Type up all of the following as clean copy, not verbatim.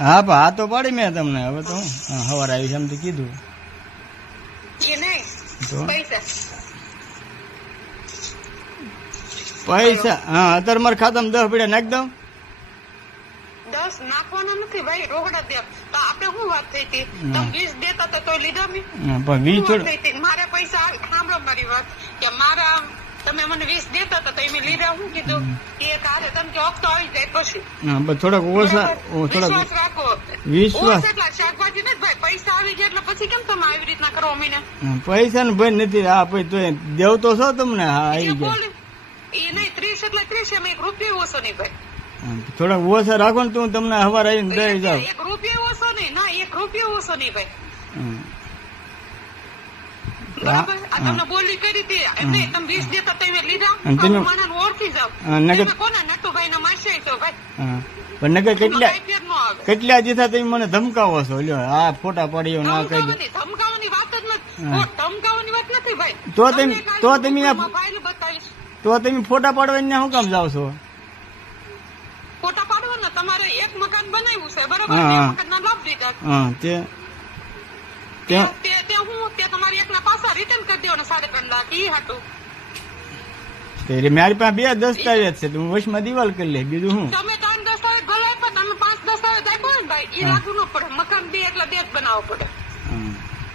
હા પણ હા તો પાડી મેં તમને. હવે તો સવારે આવી એમ તો કીધું તો પૈસા. હા અત્યારે મારા ખાતામાં 10 પડ્યા નાખી દઉં. 10 નાખવાના નથી ભાઈ, રોકડા દે. તો આપણે શું વાત થઈ હતી? તમે 20 દેતા હતા તો લીધા મેં. પણ 20 મારા પૈસા સાંભળો મારી વાત, કે મારા તમે મને 20 દેતા હતા તો મેં લીધા. શું કીધું એ તારે તમે કે હપ્તો આવી જાય પછી. થોડાક ઓછા, વિશ્વાસ રાખો. વિશ્વાસ એટલા શાકભાજી નથી ભાઈ, પૈસા આવી જાય એટલે પછી કેમ તમે આવી રીતના કરો અમીને? પૈસા ને ભાઈ નથી. હા પછી તો દેવ તો છો તમને. હા આવી જાય એ નહીં 30 એટલે 30, એમાં 1 રૂપિયો ઓછો નહીં ભાઈ. થોડાક ઓછા રાખો ને તો હું તમને સવારે આવીને દઈ જાઉં. 1 રૂપિયો ઓછો નહીં. ના 1 રૂપિયો ઓછો નહીં ભાઈ. બરાબર. આ તમને બોલી કરી હતી એમને. તમે 20 દેતા તમે લીધા. તમે મને ઓળખી જાવ. તમે કોના નટુભાઈ ના માસે છો ભાઈ? પણ નકર કેટલા દીધા તમે મને ધમકાવો છો? લ્યો આ ફોટા પાડીઓ ના કહી દો. ધમકાવાની વાત જ નથી. ધમકાવાની વાત નથી ભાઈ. તો તમે ફોટા પાડવાની શું કામ જાવ છો? ફોટા પાડવાના તમારે એક મકાન બનાવ્યું છે બરોબર, મકાન ના લાભ દીધા. તમારી એકના પાછા રિટર્ન કરી દેવાના 3.5 લાખ. ઈ હાટું મારી પાસે 2 દસ્તાવેજ છે. તું વશમાં દિવાલ કરી લે. બીજું શું? તમે 3 દસ્તાવેજ ભલે આપ્યા, તમે 5 દસ્તાવેજ આપ્યો ને ભાઈ, એ લાગુ ન પડે. મકાન 2 એટલે 2 જ બનાવવો પડે.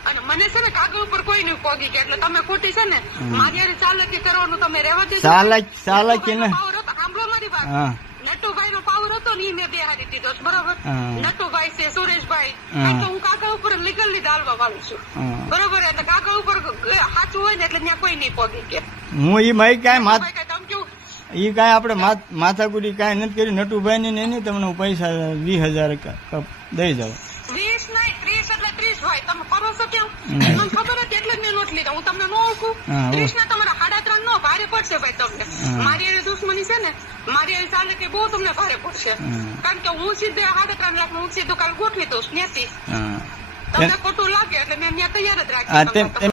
અને મને છે ને કાગળ ઉપર કોઈ નહીં પોગી કે એટલે તમે ખોટી છે ને મારી યાર ચાલાકી કરવાનું તમે રહેવા દેજો. ચાલાકી ને સાંભળો મારી વાત. નટુભાઈ નો પાવર હતો ને મેં બેહારી દીધો છે બરોબર. નટુભાઈ છે, સુરેશભાઈ, તો હું કાગળ ઉપર લીગલી દાલવા વાળું છું બરોબર. એટલે કાગળ ઉપર સાચું હોય ને એટલે ત્યાં કોઈ નહીં પોગી કે હું ઈ મારી કાંઈ આપડે માથાકુરી કાંઈ નથી કર્યું. નટુભાઈ ને નહીં તમને હું પૈસા 20,000 દઈ જાઉં. 20 નહીં 30 એટલે 30 ભાઈ. તમે કરો છો કેમ? મને ખબર હતી એટલે જ મેં નોટ લીધા. હું તમને ન ઓળખું. 30 ના તમારા 3.5 નો ભારે પડશે ભાઈ તમને. મારી એવી દુશ્મની છે ને, મારી એવી ચાલે કે બહુ તમને ભારે પડશે. કારણ કે હું સીધે 3.5 લાખ હું સીધું કાલ ગોઠવી દઉં ત્યાંથી. તમને ખોટું લાગે એટલે મેં ત્યાં તૈયાર જ રાખી.